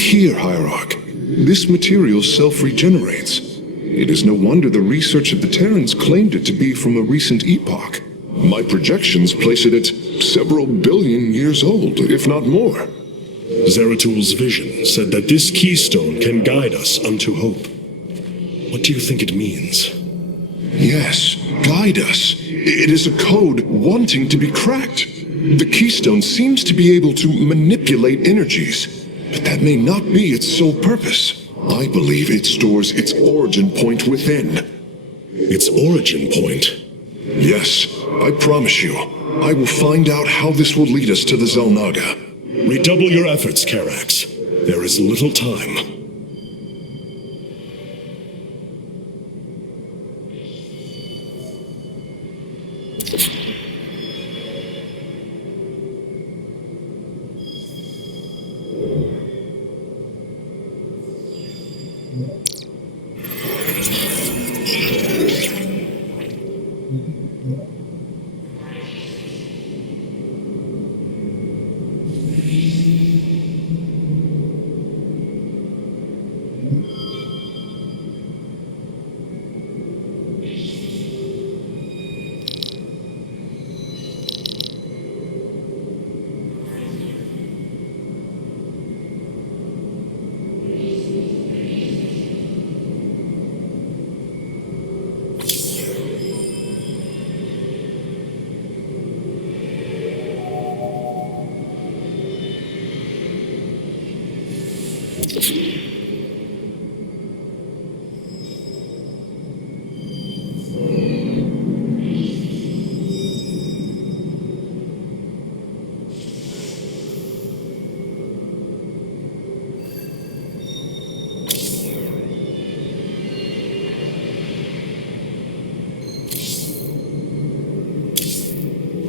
Look here, Hierarch. This material self-regenerates. It is no wonder the research of the Terrans claimed it to be from a recent epoch. My projections place it at several billion years old, if not more. Zeratul vision said that this keystone can guide us unto hope. What do you think it means? Yes, guide us. It is a code wanting to be cracked. The keystone seems to be able to manipulate energies, but that may not be its sole purpose. I believe it stores its origin point within. Its origin point? Yes, I promise you. I will find out how this will lead us to the Zelnaga. Redouble your efforts, Karax. There is little time.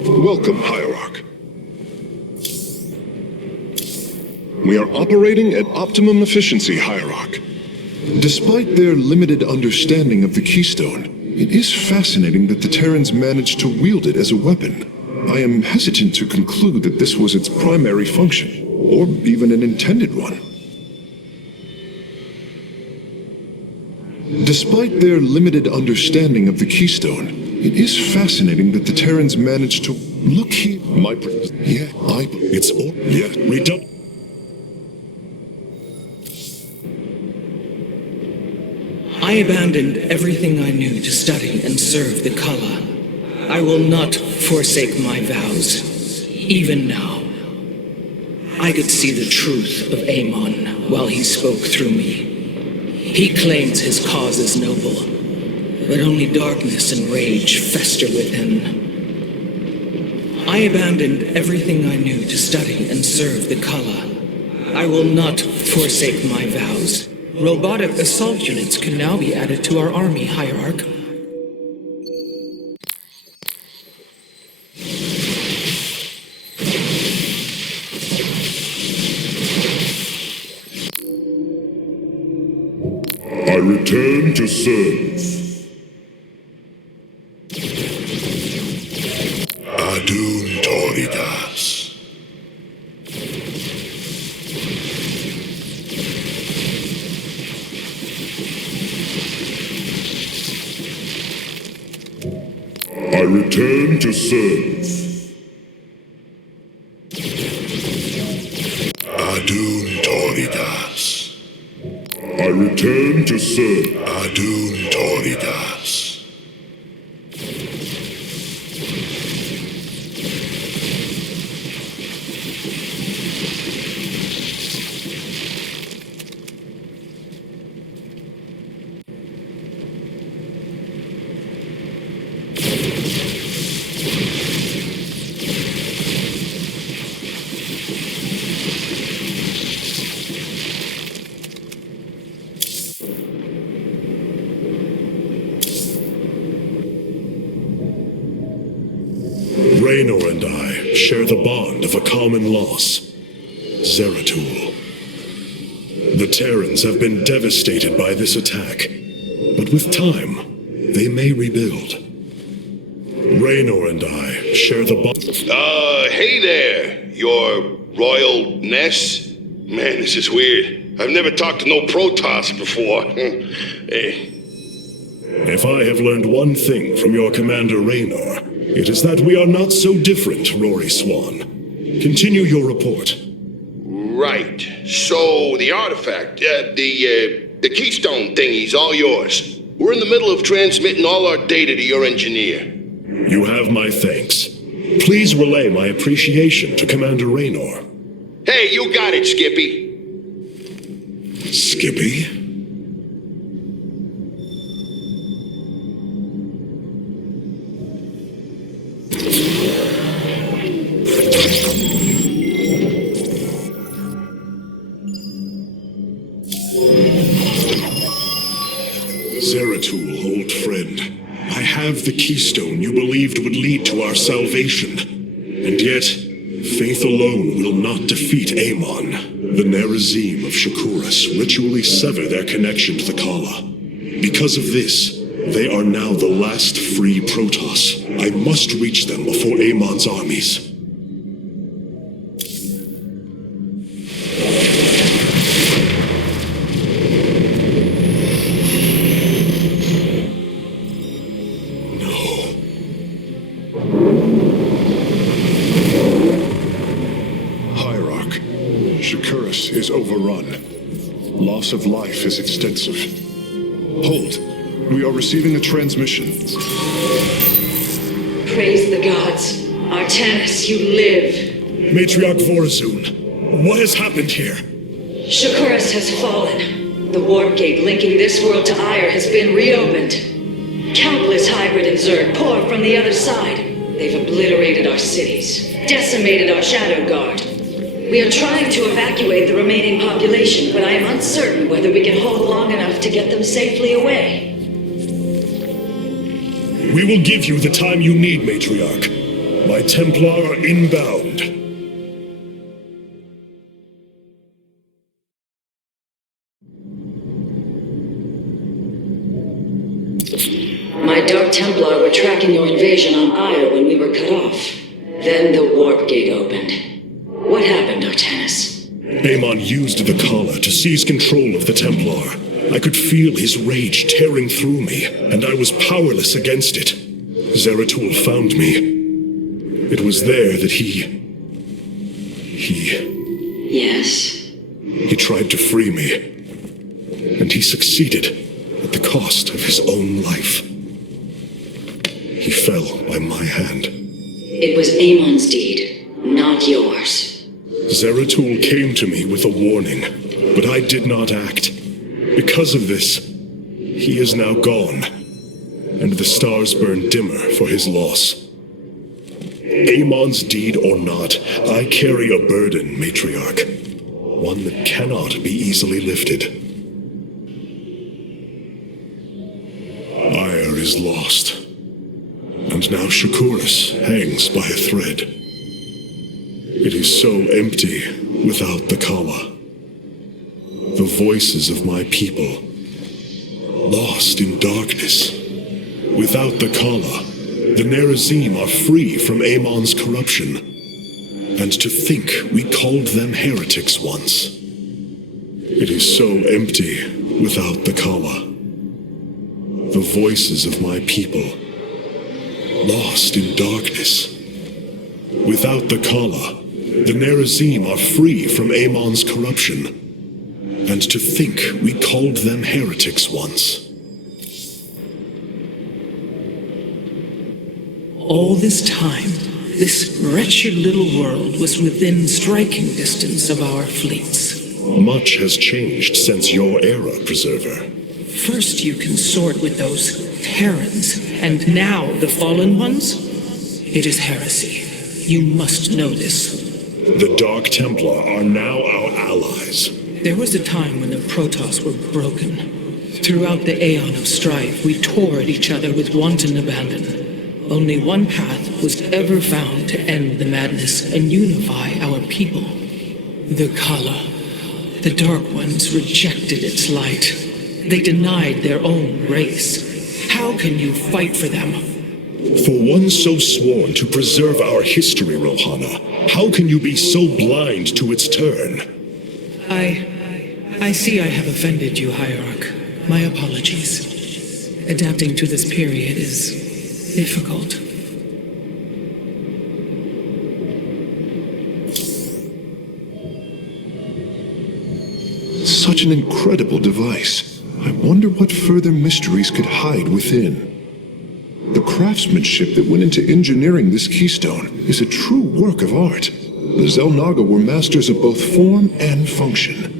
Welcome, Hierarch. We are operating at optimum efficiency, Hierarch. Despite their limited understanding of the keystone, it is fascinating that the Terrans managed to wield it as a weapon. I am hesitant to conclude that this was its primary function, or even an intended one. Despite their limited understanding of the keystone, it is fascinating that the Terrans managed to look here. Redouble. I abandoned everything I knew to study and serve the Kala. I will not forsake my vows, even now. I could see the truth of Amon while he spoke through me. He claims his cause is noble, but only darkness and rage fester within. I abandoned everything I knew to study and serve the Kala. I will not forsake my vows. Robotic assault units can now be added to our army, Hierarch. I return to serve. Adun Toridas. I return to serve. Adun Toridas. I return to serve. Adun Toridas. Raynor and I share the bond of a common loss, Zeratul. The Terrans have been devastated by this attack, but with time, they may rebuild. Raynor and I share the bond. Hey there, your royal ness? Man, this is weird. I've never talked to no Protoss before. If I have learned one thing from your Commander Raynor, it is that we are not so different, Rory Swan. Continue your report. Right. So, the artifact, the keystone thingy's all yours. We're in the middle of transmitting all our data to your engineer. You have my thanks. Please relay my appreciation to Commander Raynor. Hey, you got it, Skippy. Skippy? Zeratul, old friend. I have the keystone you believed would lead to our salvation. And yet, faith alone will not defeat Amon. The Nerazim of Shakuras ritually sever their connection to the Kala. Because of this, they are now the last free Protoss. I must reach them before Amon's armies. Is overrun. Loss of life is extensive. Hold. We are receiving a transmission. Praise the gods. Artanis, you live. Matriarch Vorazun, what has happened here? Shakuras has fallen. The warp gate linking this world to Ire has been reopened. Countless hybrid and Zerg pour from the other side. They've obliterated our cities, decimated our Shadow Guard. We are trying to evacuate the remaining population, but I am uncertain whether we can hold long enough to get them safely away. We will give you the time you need, Matriarch. My Templar are inbound. My Dark Templar were tracking your invasion on Ire when we were cut off. Then the warp gate opened. What happened, Artanis? Amon used the Kala to seize control of the Templar. I could feel his rage tearing through me, and I was powerless against it. Zeratul found me. It was there that he... Yes? He tried to free me. And he succeeded, at the cost of his own life. He fell by my hand. It was Amon's deed, not yours. Zeratul came to me with a warning, but I did not act. Because of this, he is now gone, and the stars burn dimmer for his loss. Amon's deed or not, I carry a burden, Matriarch. One that cannot be easily lifted. Ire is lost, and now Shakuras hangs by a thread. It is so empty without the Kala. The voices of my people, lost in darkness. Without the Kala, the Nerazim are free from Amon's corruption. And to think we called them heretics once. It is so empty without the Kala. The voices of my people, lost in darkness. Without the Kala, the Nerazim are free from Amon's corruption. And to think we called them heretics once. All this time, this wretched little world was within striking distance of our fleets. Much has changed since your era, Preserver. First you consort with those Terrans, and now the Fallen Ones? It is heresy. You must know this. The Dark Templar are now our allies. There was a time when the Protoss were broken. Throughout the aeon of strife, we tore at each other with wanton abandon. Only one path was ever found to end the madness and unify our people. The Kala. The Dark Ones rejected its light. They denied their own race. How can you fight for them? For one so sworn to preserve our history, Rohana, how can you be so blind to its turn? I see I have offended you, Hierarch. My apologies. Adapting to this period is difficult. Such an incredible device. I wonder what further mysteries could hide within. The craftsmanship that went into engineering this keystone is a true work of art. The Xel'Naga were masters of both form and function.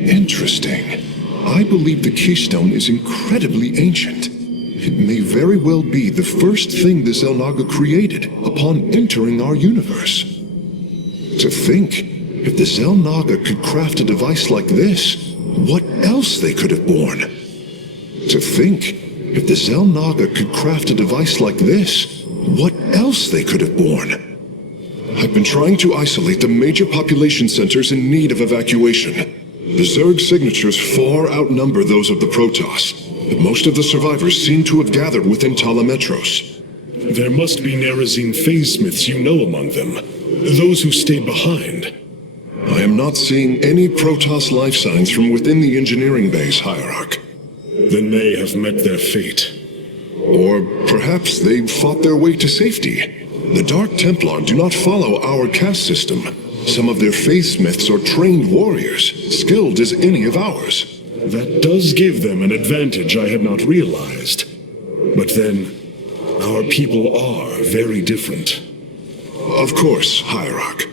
Interesting. I believe the keystone is incredibly ancient. It may very well be the first thing the Xel'Naga created upon entering our universe. To think, if the Xel'Naga could craft a device like this, what else they could have borne? To think, if the Xel'Naga could craft a device like this, what else they could have borne? I've been trying to isolate the major population centers in need of evacuation. The Zerg signatures far outnumber those of the Protoss, but most of the survivors seem to have gathered within Talametros. There must be Nerazine phase-smiths you know among them. Those who stayed behind. I am not seeing any Protoss life signs from within the engineering base, Hierarch. Then they have met their fate. Or perhaps they fought their way to safety. The Dark Templar do not follow our caste system. Some of their faithsmiths are trained warriors, skilled as any of ours. That does give them an advantage I had not realized. But then, our people are very different. Of course, Hierarch.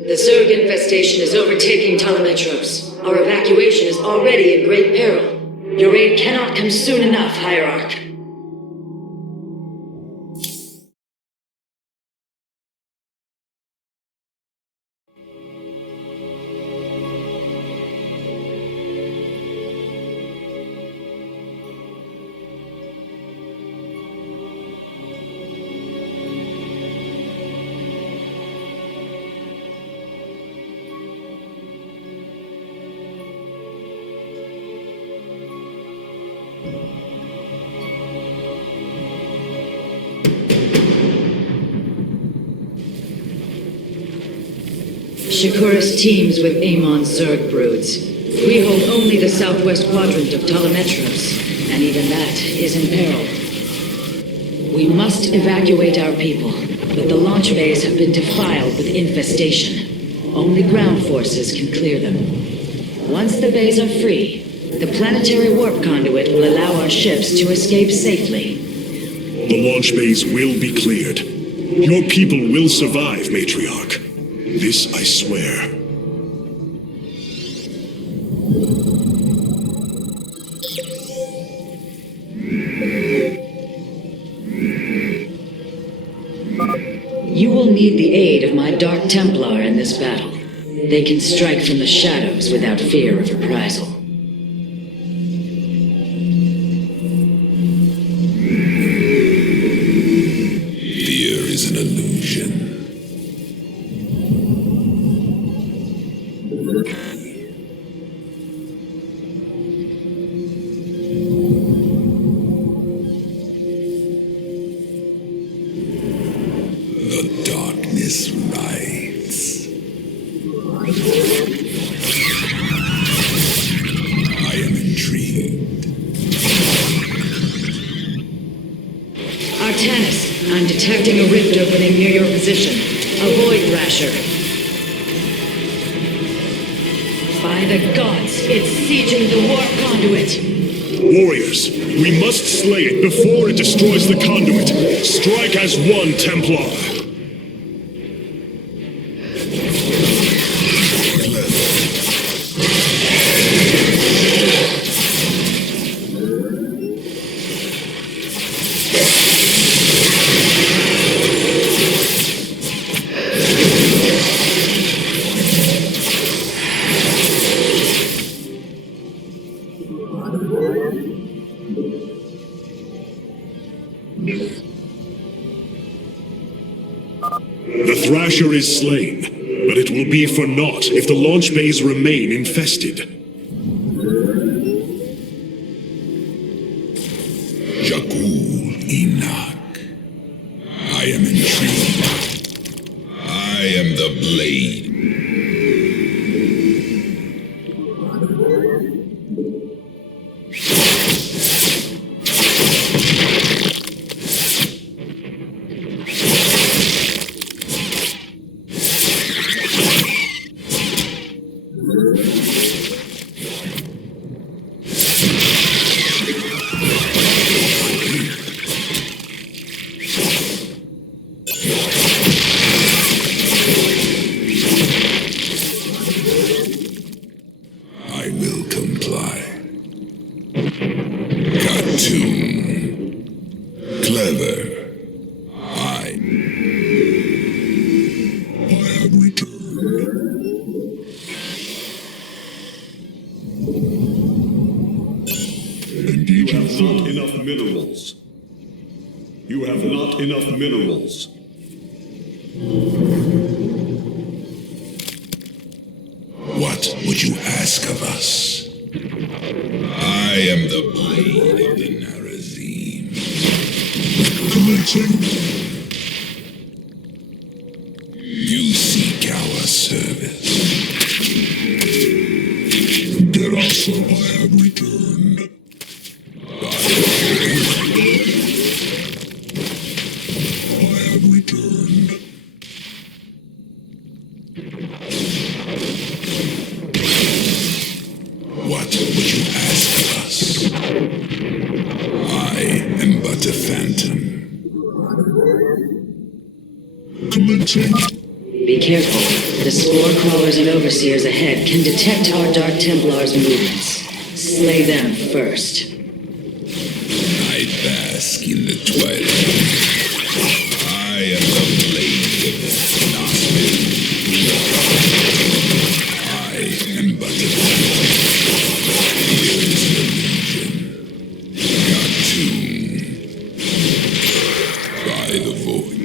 The Zerg infestation is overtaking Talametros. Our evacuation is already in great peril. Your aid cannot come soon enough, Hierarch. Shakuras teams with Amon's Zerg broods. We hold only the southwest quadrant of Talametros, and even that is in peril. We must evacuate our people, but the launch bays have been defiled with infestation. Only ground forces can clear them. Once the bays are free, the planetary warp conduit will allow our ships to escape safely. The launch bays will be cleared. Your people will survive, Matriarch. This I swear. You will need the aid of my Dark Templar in this battle. They can strike from the shadows without fear of reprisal. Fear is an illusion. The darkness rides. I am intrigued. Artanis, I'm detecting a rift opening near your position. Avoid Thrasher. By the gods, it's sieging the warp conduit. Warriors, we must slay it before it destroys the conduit. Strike as one, Templar. The Thrasher is slain, but it will be for naught if the launch bays remain infested. Jakul Enoch. I am intrigued. I am the blade. I will comply. Cartoon. Clever. I have returned. You have not enough minerals. You have not enough minerals. What would you ask of us? I am the blade of the Narazim. Commencing. You seek our service. Gerasa, I have returned. I have returned. What would you ask of us? I am but a phantom. Commencing. Be careful. The spore crawlers and overseers ahead can detect our Dark Templars' movements. Slay them first. I bask in the twilight. I am the blade of the Nazgûl. I am but a phantom. Here is an illusion. Cartoon. By the void.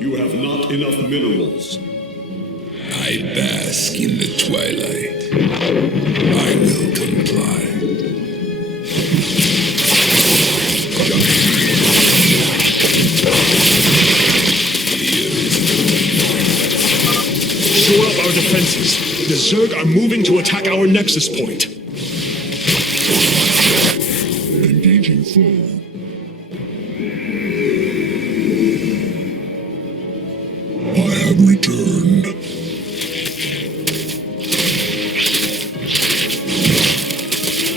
You have not enough minerals. I bask in the twilight. I will comply. Shore up our defenses. The Zerg are moving to attack our nexus point. Engaging foe. I have returned.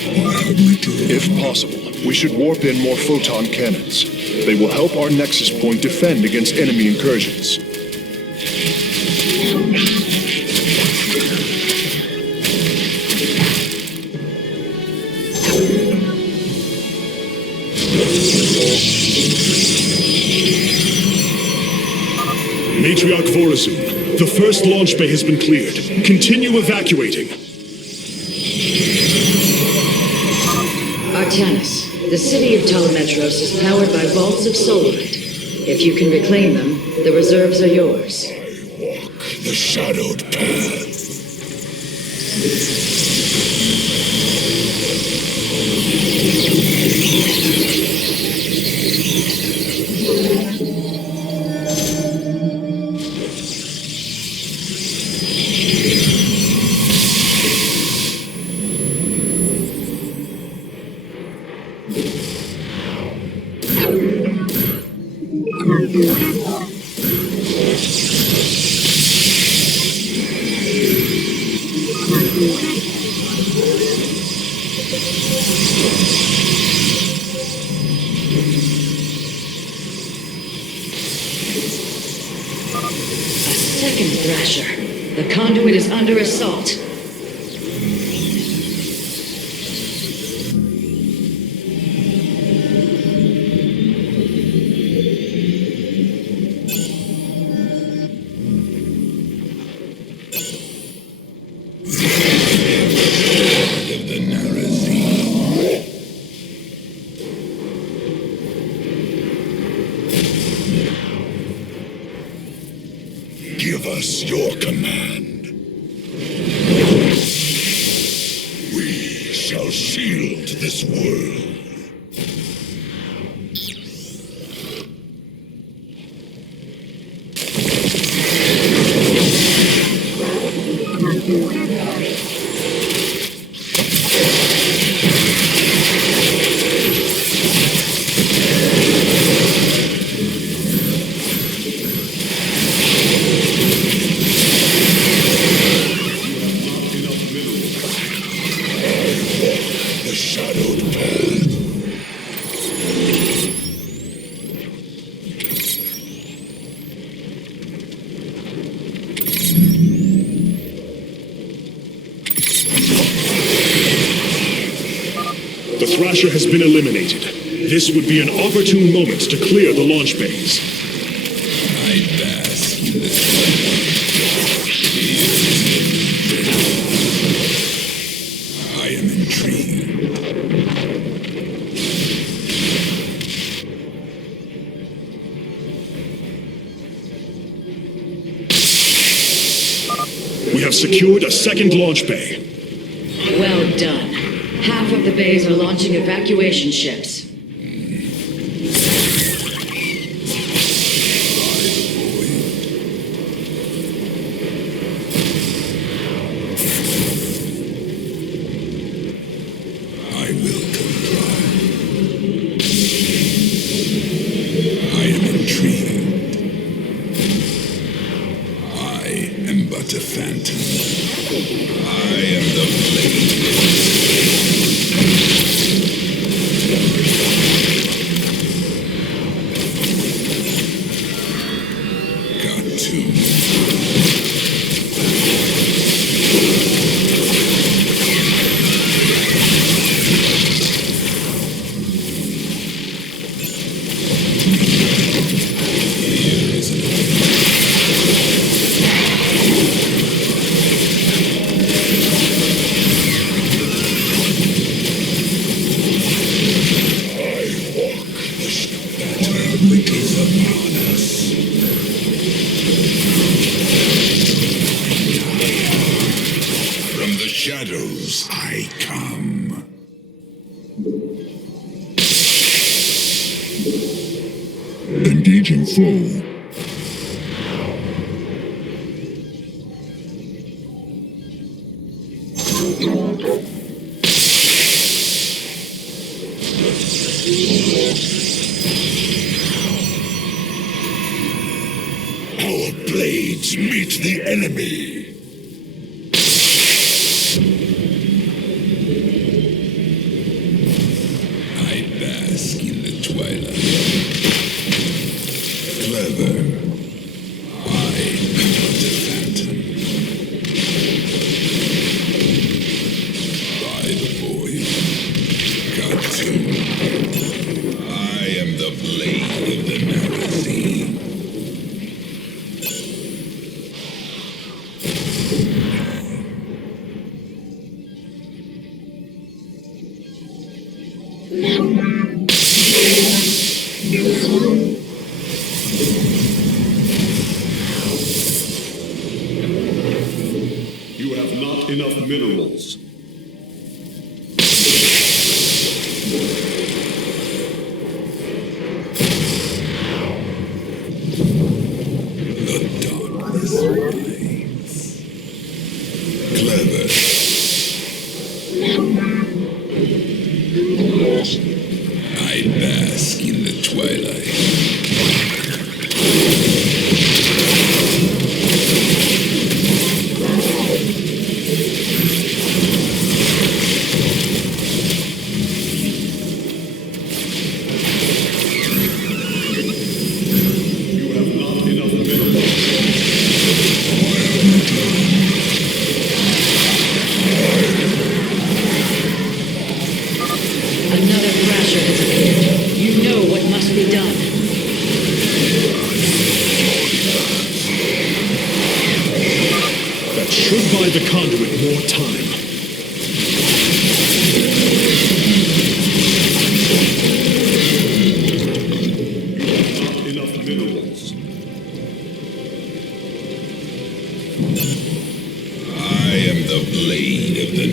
I have returned. If possible, we should warp in more photon cannons. They will help our nexus point defend against enemy incursions. Matriarch Vorazun, the first launch bay has been cleared. Continue evacuating. Artanis, the city of Telemetros is powered by vaults of solarite. If you can reclaim them, the reserves are yours. I walk the shadowed path. Second Thrasher. The conduit is under assault. Of the Narazim. Give us your command. shield this world. The shadowed path. The Thrasher has been eliminated. This would be an opportune moment to clear the launch bays. I bask in the I am intrigued. We have secured a second launch bay. Well done. Half of the bays are launching evacuation ships. I will comply. I am intrigued. I am but a phantom. I am the blade. Got to. Here is an that is upon us. From the shadows I come. Engaging foe. Our blades meet the enemy. I bask in the twilight. Clever. I am but a phantom. By the void. Got to. I am the blade of the Narazine. You have not enough minerals. The darkness reigns. Clever. I bask in the twilight. You have not enough minerals. Another Thrasher has appeared. You know what must be done. That should buy the conduit more time. You have not enough minerals. I am the blade of the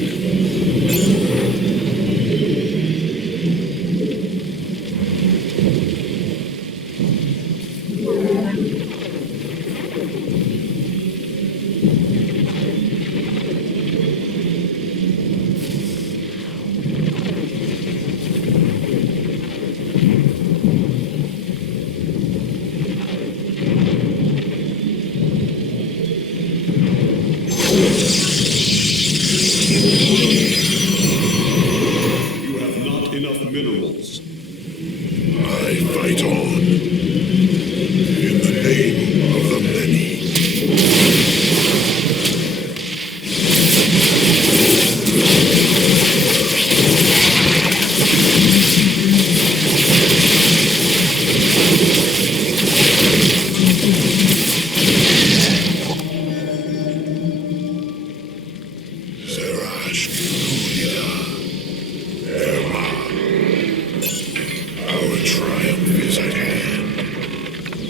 Our triumph is at hand.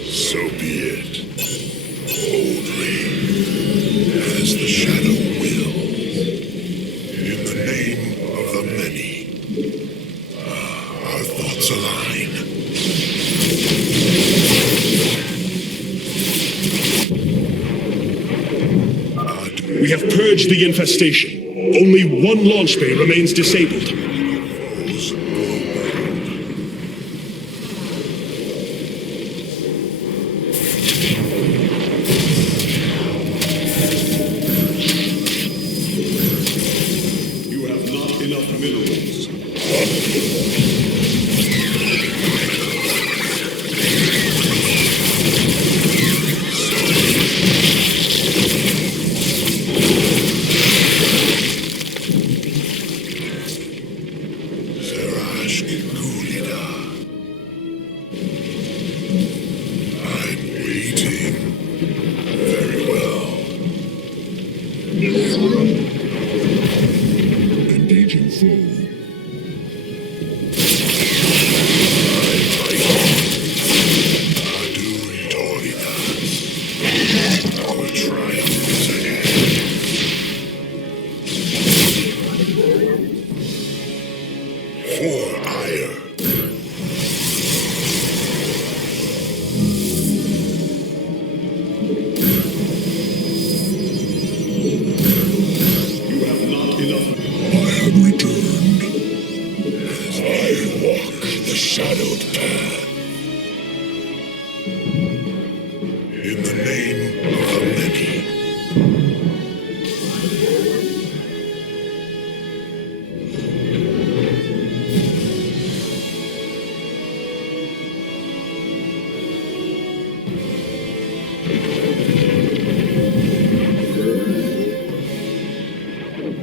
So be it. Boldly, as the shadow wills. In the name of the many, our thoughts align. We have purged the infestation. Only one launch bay remains disabled. You have not enough minerals. I'm waiting. Very well. Engaging foe. Our triumph is at hand. For ire. You have not enough. I have returned. As I walk the shadowed path. In the name of the many.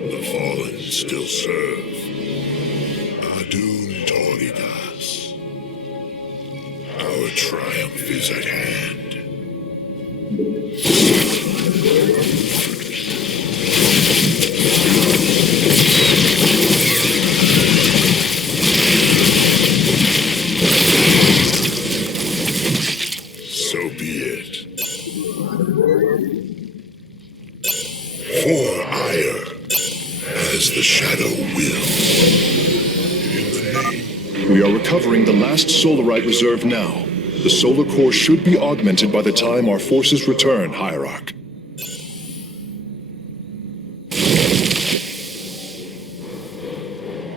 The fallen still serve. Adun Toridas. Our triumph is at hand. So be it. For ire, as the shadow will. In the name. We are recovering the last solarite reserve now. The solar core should be augmented by the time our forces return, Hierarch.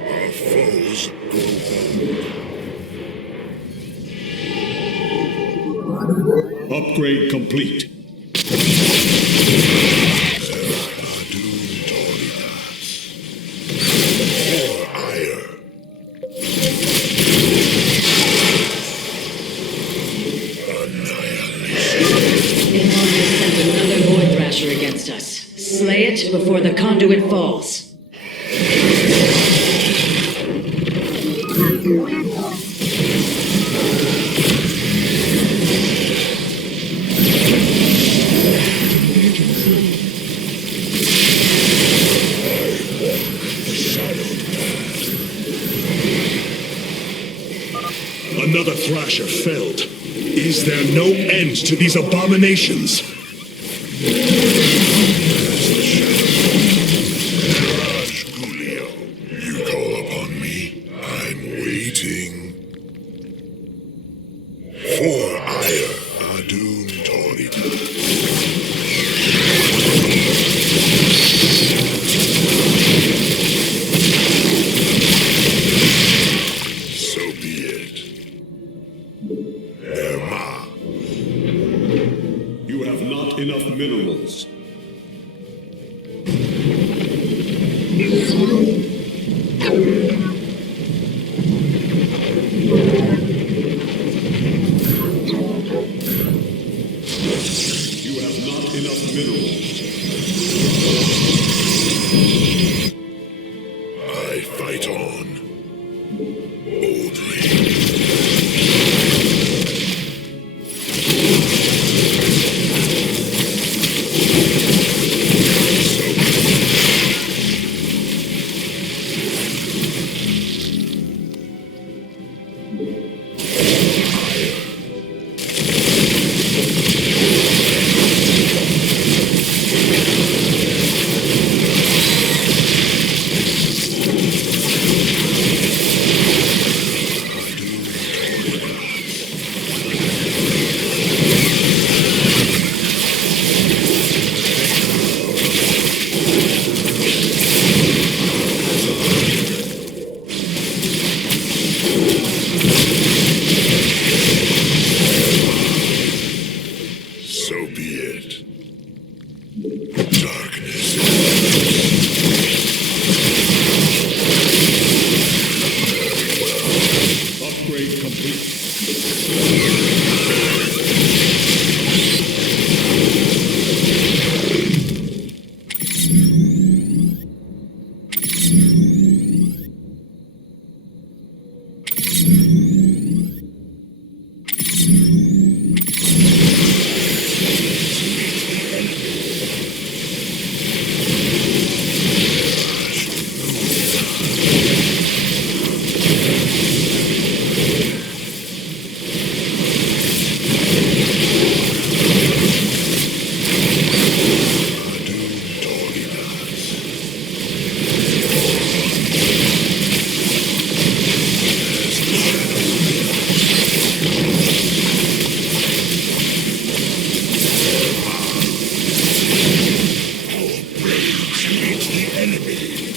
Our foes grow old. Upgrade complete. Adun Toridas. For ire. Iman has sent another Void Thrasher against us. Slay it before the conduit falls. Another Thrasher felled. Is there no end to these abominations? Julio, you call upon me. I'm waiting. For ire, Adun Torita. So be it. Erma. You have not enough minerals. You have not enough minerals. I fight on. Boldly. enemy.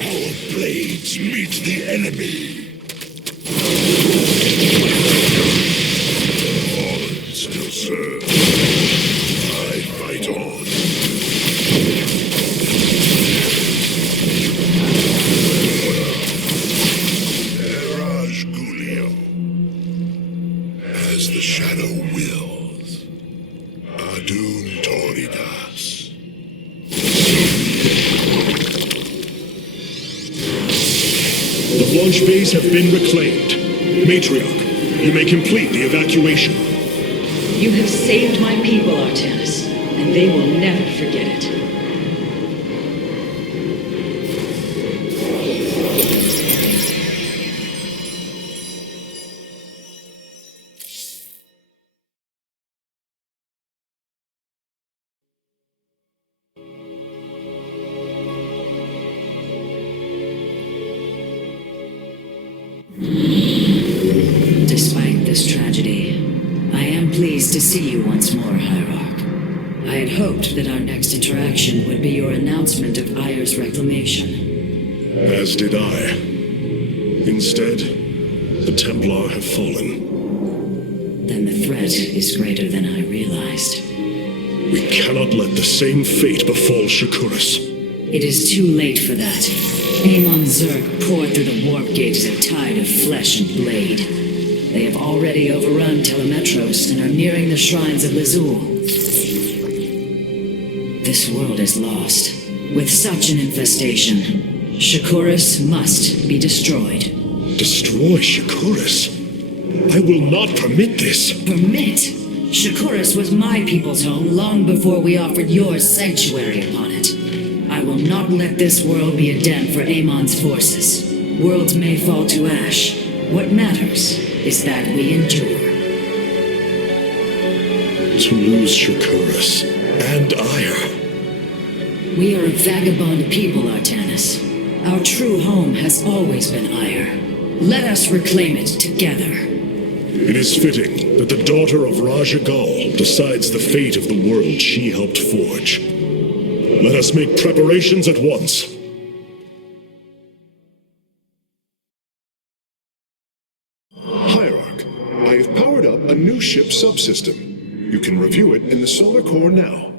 Our blades meet the enemy. Fallen still serve. I fight on. Eraj Gulio. As the shadow wills. Adun Toridas. The launch bays have been reclaimed. Matriarch, you may complete the evacuation. You have saved my people, Artanis, and they will never forget it. Despite this tragedy, I am pleased to see you once more, Hierarch. I had hoped that our next interaction would be your announcement of Ayer's reclamation. As did I. Instead, the Templar have fallen. Then the threat is greater than I realized. We cannot let the same fate befall Shakuras. It is too late for that. Amon Zerg poured through the warp gate as a tide of flesh and blade. They have already overrun Telemetros and are nearing the shrines of Lazul. This world is lost. With such an infestation, Shakuras must be destroyed. Destroy Shakuras? I will not permit this. Permit? Shakuras was my people's home long before we offered yours sanctuary upon it. I will not let this world be a den for Amon's forces. Worlds may fall to ash. What matters is that we endure. To lose Shakuras and Ayer. We are a vagabond people, Artanis. Our true home has always been Ayer. Let us reclaim it together. It is fitting that the daughter of Raja Gal decides the fate of the world she helped forge. Let us make preparations at once. Hierarch, I have powered up a new ship subsystem. You can review it in the solar core now.